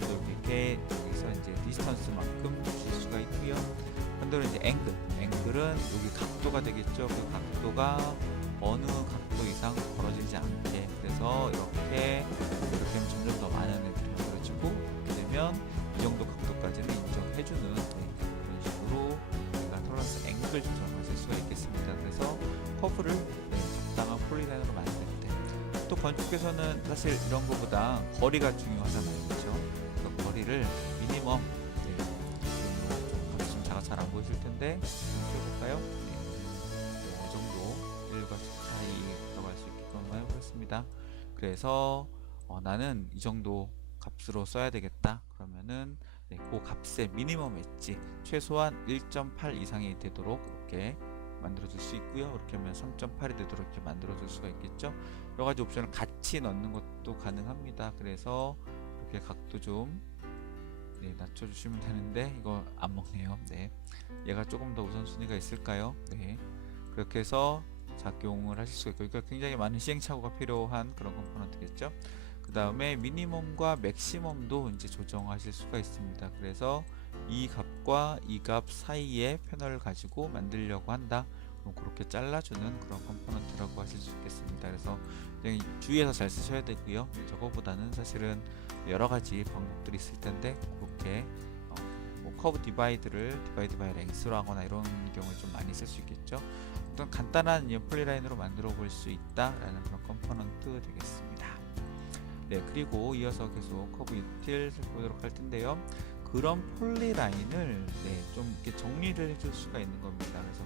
또 이렇게 여기서 이제 디스턴스만큼 줄 수가 있고요. 반대로 이제 앵글은 여기 각도가 되겠죠. 그 각도가 어느 각도 이상 벌어지지 않게, 그래서 이렇게 하면 점점 더 많은 애들이 만들어지고, 이렇게 되면 이 정도 각도까지는 인정해주는 그런 식으로 우리가 톨러런스 앵글 조정하실 수가 있겠습니다. 그래서 커브를 적당한 폴리라인으로 만들 때, 또 건축에서는 사실 이런 거보다 거리가 중요하잖아요, 그렇죠? 그래서 거리를 미니멈, 좀 자가 잘 안 보이실 텐데 해볼까요? 이 정도 1과 10 사이 들어갈 수 있게끔 한번 해보겠습니다. 그래서 나는 이 정도 값으로 써야 되겠다 그러면은 그 값의 미니멈 엣지 최소한 1.8 이상이 되도록 이렇게 만들어줄 수 있고요. 이렇게 하면 3.8이 되도록 이렇게 만들어줄 수가 있겠죠. 여러 가지 옵션을 같이 넣는 것도 가능합니다. 그래서 이렇게 각도 좀 낮춰주시면 되는데 이거 안 먹네요. 얘가 조금 더 우선순위가 있을까요? 그렇게 해서 작용을 하실 수가 있고, 이거 굉장히 많은 시행착오가 필요한 그런 컴포넌트겠죠. 그 다음에 미니멈과 맥시멈도 이제 조정하실 수가 있습니다. 그래서 이 값과 이 값 사이에 패널을 가지고 만들려고 한다. 그럼 그렇게 잘라주는 그런 컴포넌트라고 하실 수 있겠습니다. 그래서 주의해서 잘 쓰셔야 되고요. 저거보다는 사실은 여러 가지 방법들이 있을 텐데 그렇게 커브 디바이드를 디바이드 바이 랭스로 하거나 이런 경우에 좀 많이 쓸 수 있겠죠. 어떤 간단한 폴리라인으로 만들어 볼 수 있다라는 그런 컴포넌트 되겠습니다. 그리고 이어서 계속 커브 유틸 살펴보도록 할 텐데요. 그런 폴리라인을 좀 이렇게 정리를 해줄 수가 있는 겁니다. 그래서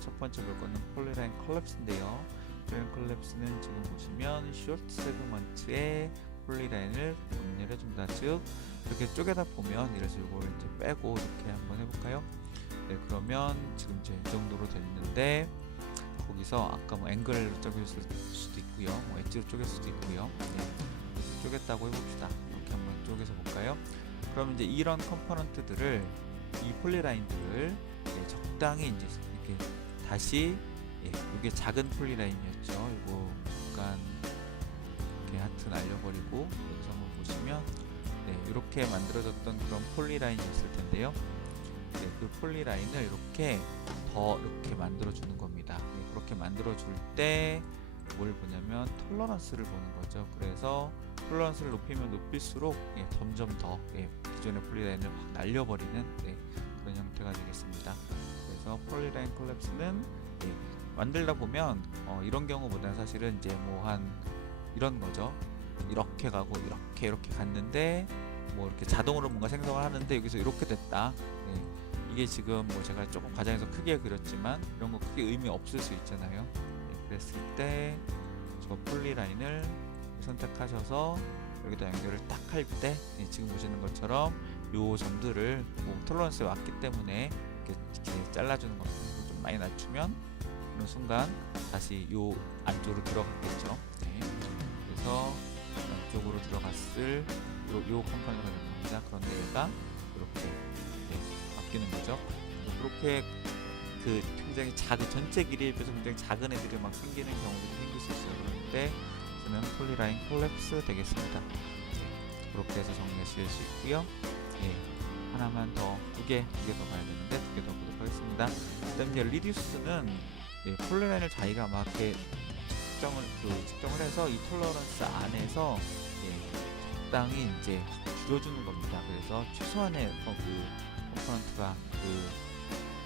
첫 번째 볼 거는 폴리라인 컬랩스인데요. 폴리라인 컬랩스는 지금 보시면 숏 세그먼트의 폴리라인을 정리를 해준다. 즉 이렇게 쪼개다 보면 이래서 이걸 이제 빼고 이렇게 한번 해볼까요? 그러면 지금 이제 이 정도로 됐는데 거기서 아까 앵글을 적을 수도 있고요, 엣지 X로 쪼갤 수도 있고요. 쪼갰다고 해봅시다. 이렇게 한번 쪼개서 볼까요? 그럼 이제 이런 컴포넌트들을, 이 폴리라인들을 적당히 이제 이렇게 다시, 이게 작은 폴리라인이었죠. 이거 약간 이렇게 하트 날려버리고 여기서 한번 보시면 이렇게 만들어졌던 그런 폴리라인이었을 텐데요. 그 폴리라인을 이렇게 더 이렇게 만들어주는 겁니다. 그렇게 만들어줄 때 뭘 보냐면 톨러런스를 보는 거죠. 그래서 톨러런스를 높이면 높일수록 점점 더 기존의 폴리라인을 확 날려버리는 그런 형태가 되겠습니다. 그래서 폴리라인 콜랩스는 만들다 보면 이런 경우보다는 사실은 이제 뭐 한 이런 거죠. 이렇게 가고 이렇게 갔는데 뭐 이렇게 자동으로 뭔가 생성을 하는데 여기서 이렇게 됐다. 이게 지금 뭐 제가 조금 과장해서 크게 그렸지만 이런 거 크게 의미 없을 수 있잖아요. 그랬을 때 저 폴리라인을 선택하셔서 여기다 연결을 딱 할 때 지금 보시는 것처럼 요 점들을 뭐 톨러런스에 왔기 때문에 이렇게 잘라주는 겁니다. 좀 많이 낮추면 어느 순간 다시 요 안쪽으로 들어갔겠죠. 그래서 안쪽으로 들어갔을 요 컴포넌트가 되는 겁니다. 그런데 얘가 이렇게 바뀌는 거죠. 그렇게 그 굉장히 작은, 전체 길이에 비해서 굉장히 작은 애들이 막 생기는 경우들이 생길 수 있어요. 그런데 저는 폴리라인 콜랩스 되겠습니다. 그렇게 해서 정리하실 수 있고요. 하나만 더, 두 개 더 봐야 되는데 두 개 더 보도록 하겠습니다. 그다음 이제 리듀스는 폴리라인을 자기가 막 이렇게 측정을 해서 이 톨러런스 안에서 적당히 이제 줄여주는 겁니다. 그래서 최소한의 그 컴포넌트가 그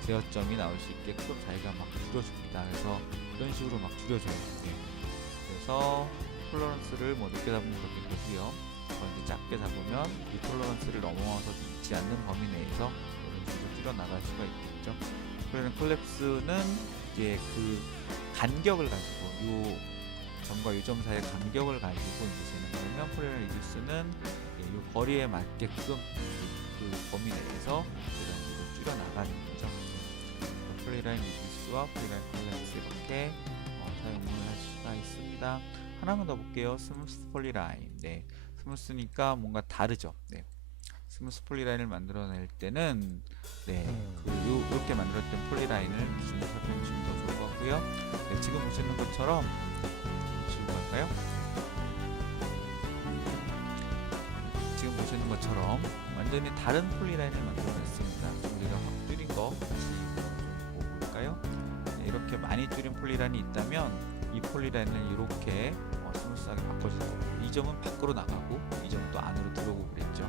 제어점이 나올 수 있게끔 자기가 막 줄여줍니다. 그래서 이런 식으로 막 줄여줘요. 그래서 톨러런스를 뭐 높게 잡으면 그렇게 되고요. 이제 작게 잡으면 이 톨러런스를 넘어와서 있지 않는 범위 내에서 이런 식으로 줄여 나갈 수가 있겠죠. 폴리라인 콜랩스는 이제 그 간격을 가지고, 요 점과 요 점 사이의 간격을 가지고 이제 재는 거면, 폴리라인 리듀스는 요 거리에 맞게끔 그 범위 내에서 이런 식으로 줄여 나가는 거죠. 폴리라인 리듀스와 폴리라인 콜랩스 이렇게 사용을 할 수가 있습니다. 하나만 더 볼게요. 스무스 폴리라인. 스무스니까 뭔가 다르죠. 스무스 폴리라인을 만들어낼 때는 이렇게 만들었던 폴리라인을 기준으로 살펴보시면 더 좋을 것 같고요. 지금 보시는 것처럼 지금 갈까요? 지금 보시는 것처럼 완전히 다른 폴리라인을 만들어냈습니다. 좀 우리가 확 줄인 거 다시 볼까요? 이렇게 많이 줄인 폴리라인이 있다면 이 폴리라인을 이렇게 스무스하게 바꿔주는 거고, 이 점은 밖으로 나가고 이 점은 또 안으로 들어오고 그랬죠.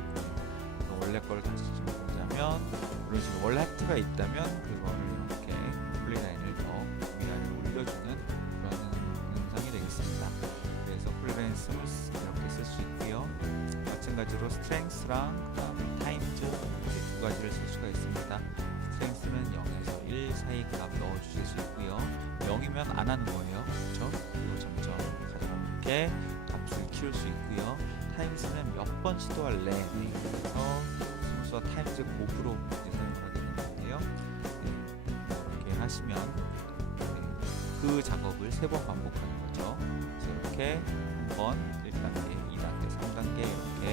원래 거를 다시 좀 보자면, 이런 식으로 원래 하트가 있다면 그거를 이렇게 폴리라인을 더 위아래로 올려주는 그런 현상이 되겠습니다. 그래서 폴리라인 스무스 이렇게 쓸 수 있고요. 마찬가지로 스트렝스랑 그다음에 타임즈 이렇게 두 가지를 쓸 수가 있습니다. 스트렝스는 0에서 1 사이 값 넣어주실 수 있고요. 0이면 안 하는 거예요. 그렇죠? 그리고 점점 가져가게 값을 키울 수 있고요. 타임스는 몇 번 시도할래. 그래서 스무스와 타임즈 곱으로 사용을 하게 되는데요. 이렇게 하시면 그 작업을 3번 반복하는 거죠. 그래서 이렇게 한번 1단계, 2단계, 3단계 이렇게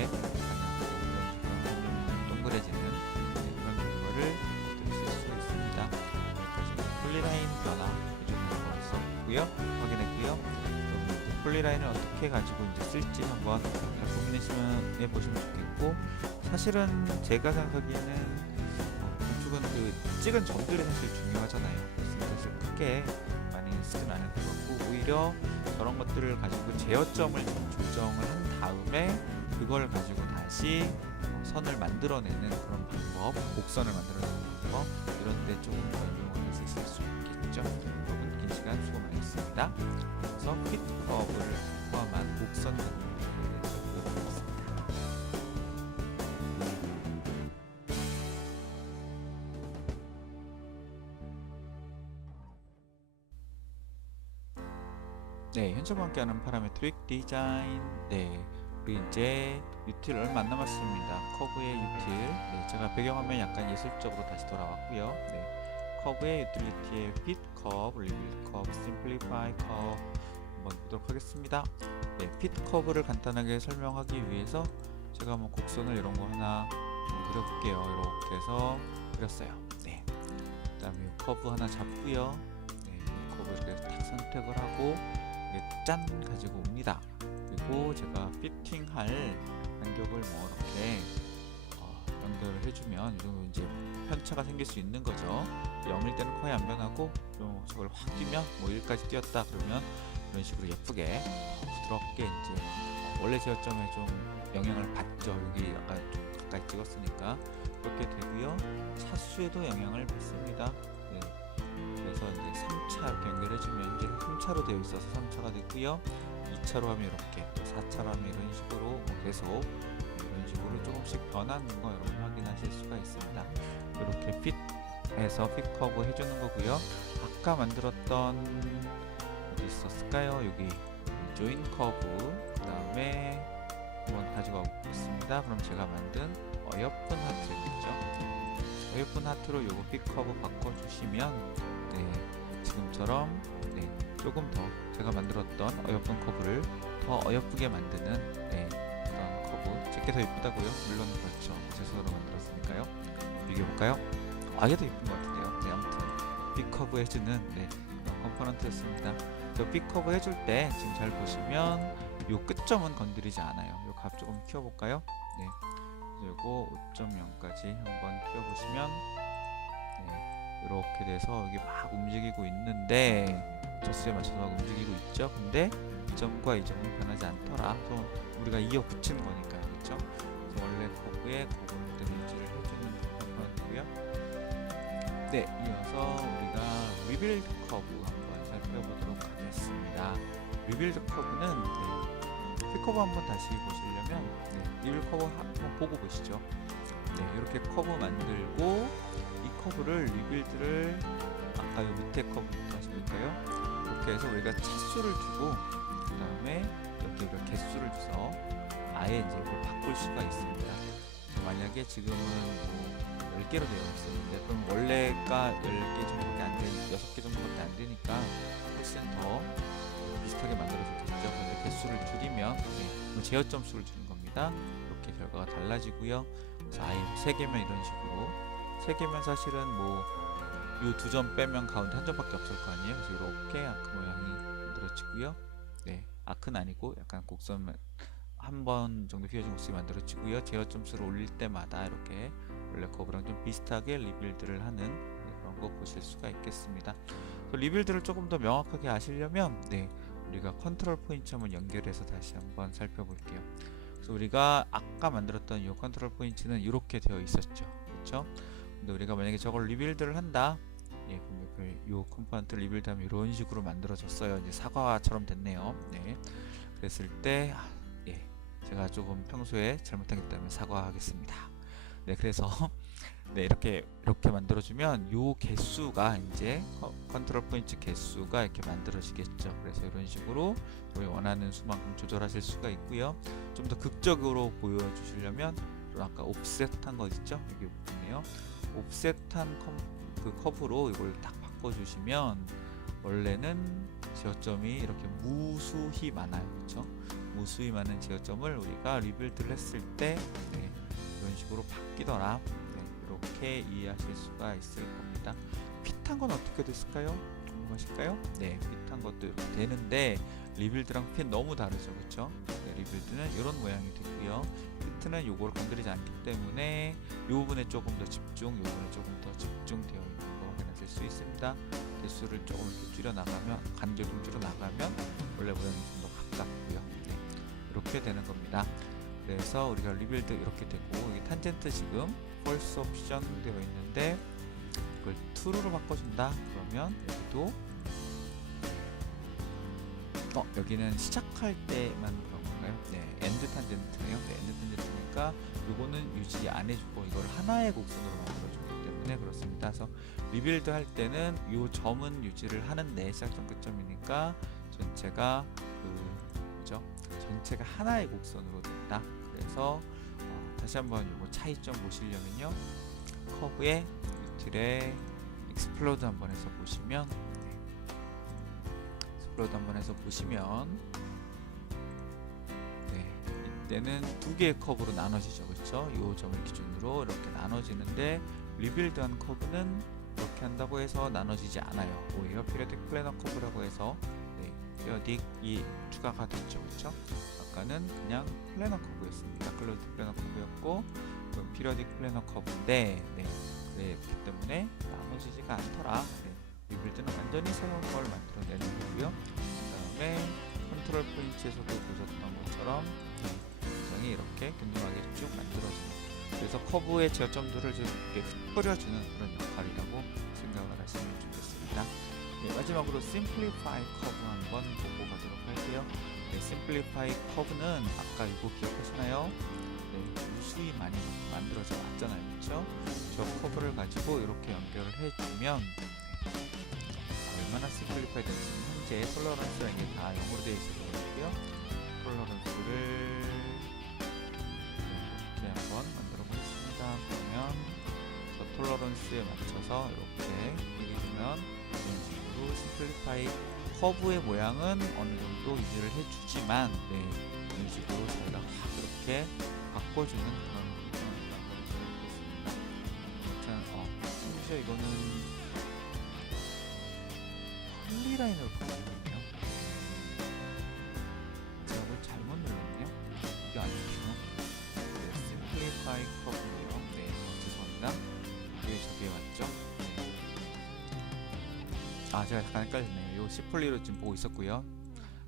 동그래지는 그런 거를 쓸 수 있습니다. 폴리라인 변화 해주는 거 썼고요. 확인했고요. 폴리라인을 어떻게 가지고 이제 쓸지 한번 잘 고민해 보시면 좋겠고, 사실은 제가 생각하기에는 건축은 그 찍은 점들이 사실 중요하잖아요. 그래서 사실 크게 많이 쓰진 않을 것 같고, 오히려 저런 것들을 가지고 제어점을 좀 조정을 한 다음에 그걸 가지고 다시 선을 만들어내는 그런 방법, 곡선을 만들어내는 방법, 이런 데 조금 더 이용을 해서 쓸 수 있겠죠. 여러분 긴 시간 수고 많으셨습니다. 그래서 핏 커브를 포함한 곡선 그림에 대해서 배워보겠습니다. 현재와 함께하는 파라메트릭 디자인. 우리 이제 유틸 얼마 안 남았습니다. 커브의 유틸. 제가 배경화면 약간 예술적으로 다시 돌아왔고요. 커브의 유틸리티의 핏 커브, 리빌드 커브, 심플리파이 커브, 한번 보도록 하겠습니다. 네, 핏 커브를 간단하게 설명하기 위해서 제가 한번 곡선을 이런 거 하나 그려볼게요. 이렇게 해서 그렸어요. 네. 그 다음에 이 커브 하나 잡고요. 네, 이 커브 이렇게 딱 선택을 하고 짠 가지고 옵니다. 그리고 제가 피팅할 간격을 뭐 이렇게 연결을 해주면 이 정도 이제 편차가 생길 수 있는 거죠. 0일 때는 거의 안 변하고 저걸 확 뛰면 뭐 1까지 뛰었다 그러면 이런 식으로 예쁘게 부드럽게 이제 원래 제어점에 좀 영향을 받죠. 여기 아까 좀 가까이 찍었으니까 그렇게 되고요. 차수에도 영향을 받습니다. 네. 그래서 이제 3차 이렇게 연결해주면 이제 3차로 되어 있어서 3차가 됐고요. 2차로 하면 이렇게, 또 4차로 하면 이런 식으로 뭐 계속 이런 식으로 조금씩 변하는 거 여러분 확인하실 수가 있습니다. 이렇게 핏해서 핏 커브 해주는 거고요. 아까 만들었던 어디 있었을까요? 여기 조인 커브, 그 다음에 한번 가지고 가겠습니다. 그럼 제가 만든 어여쁜 하트 있죠? 어여쁜 하트로 요거 핏 커브 바꿔주시면 네, 지금처럼 네, 조금 더 제가 만들었던 어여쁜 커브를 더 어여쁘게 만드는 네, 그런 커브. 제게 더 예쁘다고요? 물론 그렇죠. 제 손으로 만들었으니까요. 비교해볼까요? 얘도 예쁜 것 같은데요. 네, 아무튼 핏 커브 해주는 네, 그런 컴포넌트였습니다. 핏 커브 해줄 때 지금 잘 보시면 요 끝점은 건드리지 않아요. 요 값 조금 키워볼까요? 네, 그리고 5.0까지 한번 키워보시면 네, 이렇게 돼서 여기 막 움직이고 있는데 저수에 맞춰서 막 움직이고 있죠. 근데 이 점과 이 점은 변하지 않더라. 그래서 우리가 이어 붙이는 거니까요, 그렇죠? 그래서 원래 커브에 그걸 유지를 해주는 컴포넌트고요. 네, 이어서 우리가 리빌드 커브 한번 살펴보도록 하겠습니다. 리빌드 커브는 네, 핏 커브 한번 다시 보시려면 네, 리빌드 커브 한번 보고 보시죠. 네, 이렇게 커브 만들고 이 커브를 리빌드를 아까 요 밑에 커브부터 하실까요? 이렇게 해서 우리가 차수를 두고 그 다음에 여기 우리가 개수를 줘서 아예 이제 이걸 바꿀 수가 있습니다. 만약에 지금은 뭐 10개로 되어 있었는데 그럼 원래가 10개 정도밖에 안 되니 6개 정도밖에 안 되니까 훨씬 더 비슷하게 만들어서 됐죠. 근데 개수를 줄이면 네, 제어점 수를 주는 겁니다. 이렇게 결과가 달라지고요. 그래서 아예 3개면 이런 식으로 3개면 사실은 뭐 요 2점 빼면 가운데 한 점밖에 없을 거 아니에요. 그래서 이렇게 아크 모양이 만들어지고요. 네, 아크는 아니고 약간 곡선 한 번 정도 휘어진 곡선이 만들어지고요. 제어점 수를 올릴 때마다 이렇게 원래 커브랑 좀 비슷하게 리빌드를 하는 네, 그런 거 보실 수가 있겠습니다. 리빌드를 조금 더 명확하게 아시려면 네, 우리가 컨트롤 포인트 한번 연결해서 다시 한번 살펴볼게요. 그래서 우리가 아까 만들었던 이 컨트롤 포인트는 이렇게 되어 있었죠, 그렇죠? 근데 우리가 만약에 저걸 리빌드를 한다, 예, 이 컴포넌트를 리빌드하면 이런 식으로 만들어졌어요. 이제 사과처럼 됐네요. 네, 그랬을 때 예, 제가 조금 평소에 잘못하겠다면 사과하겠습니다. 네, 그래서 네, 이렇게 만들어주면 요 개수가 이제 컨트롤 포인트 개수가 이렇게 만들어지겠죠. 그래서 이런 식으로 저희 원하는 수만큼 조절하실 수가 있고요. 좀 더 극적으로 보여주시려면 아까 옵셋한 거 있죠? 여기 있네요. 옵셋한 그 커브로 이걸 딱 바꿔주시면 원래는 지어점이 이렇게 무수히 많아요, 그렇죠? 무수히 많은 지어점을 우리가 리빌드를 했을 때 네, 이런 식으로 바뀌더라. 네, 이렇게 이해하실 수가 있을 겁니다. 핏한 건 어떻게 됐을까요? 궁금하실까요? 네, 핏한 것도 이렇게 되는데 리빌드랑 핏 너무 다르죠, 그렇죠? 네, 리빌드는 이런 모양이 되고요. 피트는 요걸 건드리지 않기 때문에 이 부분에 조금 더 집중, 이 부분에 조금 더 집중되어 있는 거 확인하실 수 있습니다. 개수를 조금 이렇게 줄여 나가면, 간격을 좀 줄여 나가면 원래 모양이 좀 더 가깝고요. 네, 이렇게 되는 겁니다. 그래서 우리가 리빌드 이렇게 되고, 여기 탄젠트 지금 펄스 옵션 되어 있는데 이걸 true로 바꿔준다 그러면 여기도 여기는 시작할 때만 그런 건가요? 네, 엔드 탄젠트네요. 네, 엔드 탄젠트니까 요거는 유지 안 해주고 이걸 하나의 곡선으로 만들어주기 때문에 그렇습니다. 그래서 리빌드 할 때는 요 점은 유지를 하는데 시작점 끝점이니까 전체가 그죠? 전체가 하나의 곡선으로 된다. 그래서 다시 한번 요거 차이점 보시려면요, 커브의 유틸에 익스플로드 한번 해서 보시면 업로드 한번 해서 보시면, 네, 이때는 두 개의 커브로 나눠지죠. 그렇죠? 이 점을 기준으로 이렇게 나눠지는데, 리빌드한 커브는 이렇게 한다고 해서 나눠지지 않아요. 오히려 피리어딕 플래너 커브라고 해서, 네, 피리어딕이 추가가 됐죠. 그렇죠? 아까는 그냥 플래너 커브였습니다. 클로즈드 플래너 커브였고, 그럼 피리어딕 플래너 커브인데, 네, 그렇기 때문에 나눠지지가 않더라. 네, 리빌드는 완전히 새로운 걸 만들어내는 거고요. 그 다음에 컨트롤 포인트에서도 보셨던 것처럼, 네, 굉장히 이렇게 균등하게 쭉 만들어집니다. 그래서 커브의 제어점들을 좀 이렇게 흩뿌려주는 그런 역할이라고 생각을 하시면 좋겠습니다. 네, 마지막으로 Simplify 커브 한번 보고 가도록 할게요. 네, Simplify 커브는 아까 이거 기억하시나요? 네, 무수히 많이 만들어져 왔잖아요. 그렇죠? 저 커브를 가지고 이렇게 연결을 해주면, 네, 얼마나 Simplify 될지는 현재 톨러런스가 이게 다 0으로 되어 있어서 그렇고요. 톨러런스를 이렇게 한번 만들어 보겠습니다. 그러면 저 톨러런스에 맞춰서 이렇게 해주면 이런 식으로 Simplify 커브의 모양은 어느 정도 유지를 해주지만, 네, 이런 식으로 저희가 확 이렇게 바꿔주는 그런 부분을 만들어주겠습니다. 심지어 이거는 폴리라인으로 바뀌었네요. 제가 뭘 잘못 눌렀네요. 이게 아니죠. 네, Simplify 커브네요. 네, 죄송합니다. 이게 저기에 맞죠? 네. 아, 제가 약간 헷갈렸네요. 이 C+로 지금 보고 있었고요.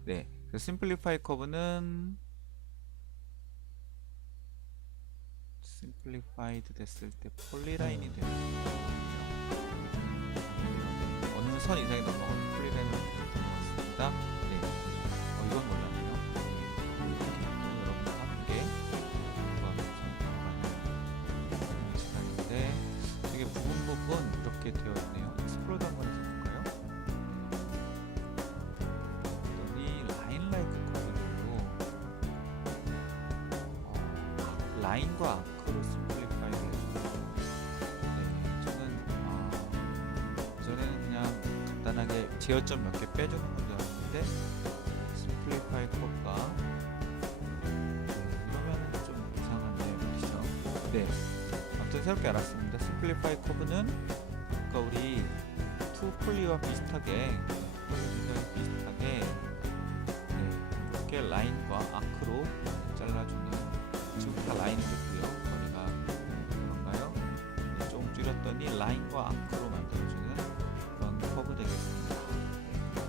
네, 그 Simplify 커브는 심플리파이드 됐을 때 폴리라인이 되는 거거든요. 어느 선 이상이 넘어가면 폴리라인으로 바뀌었습니다. 네, 이건 몰랐네요. 네, 여러분과 함께 공부하면서 시간인데, 이게 부분 이렇게 되어 있네요. 익스플로드 한번 해서 볼까요? 그랬더니 라인 라이크 커브로 라인과 아크로 심플리파이를 해주고, 네, 저는 그냥 간단하게 제어점 몇 개 빼주는 건 줄 알았는데, 심플리파이 커브가, 네, 이러면 좀 이상한데 말이죠. 네, 아무튼 새롭게 알았습니다. 심플리파이 커브는 아까 우리 투폴리와 비슷하게, 굉장히 비슷하게, 네, 이렇게 라인과 아크로 잘라주는, 지금 다 라인이 됐고요. 머리가 그런가요? 네, 조금 줄였더니 라인과 아크로 만들어주는 그런 커브 되겠습니다.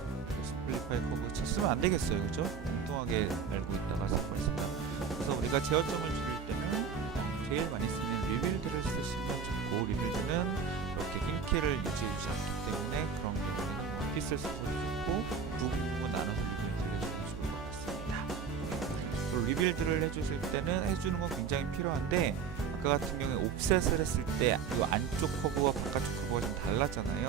네, 심플리파이 커브 쓰면 안 되겠어요. 그렇죠? 엉뚱하게 알고 있다가 써버렸습니다. 그래서 우리가 제어점을 줄일 때는 제일 많이 쓰는 리빌드를 쓰시면 좋고, 리빌드는 이렇게 인키를 유지해주지 않기 때문에 그런 경우에는 원피스를 써도 좋고, 부분 나눠서 리빌드를 해주는 좋을 것 같습니다. 리빌드를 해주실 때는 해주는 건 굉장히 필요한데, 아까 같은 경우에 옵셋을 했을 때 이 안쪽 커브와 바깥쪽 커브가 좀 달랐잖아요.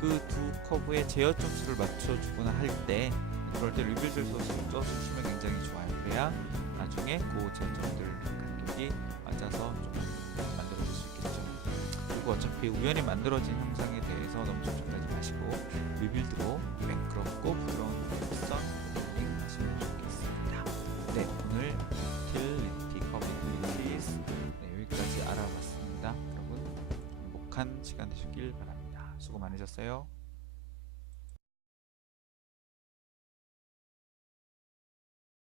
그 두 커브의 제어점수를 맞춰주거나 할 때, 그럴 때 리빌드를 써주시면 굉장히 좋아요. 그래야 나중에 그 제어점들 간격이 맞아서 좀 만들어질 수 있겠죠. 그리고 어차피 우연히 만들어진 형상에 대해서 너무 걱정하지 마시고, 리빌드로 매끄럽고 부드러운 선 하시면 좋겠습니다. 네, 오늘 유틸리티 커뮤니티스, 네, 여기까지 알아봤습니다. 여러분 행복한 시간 되시길 바랍니다. 수고 많으셨어요.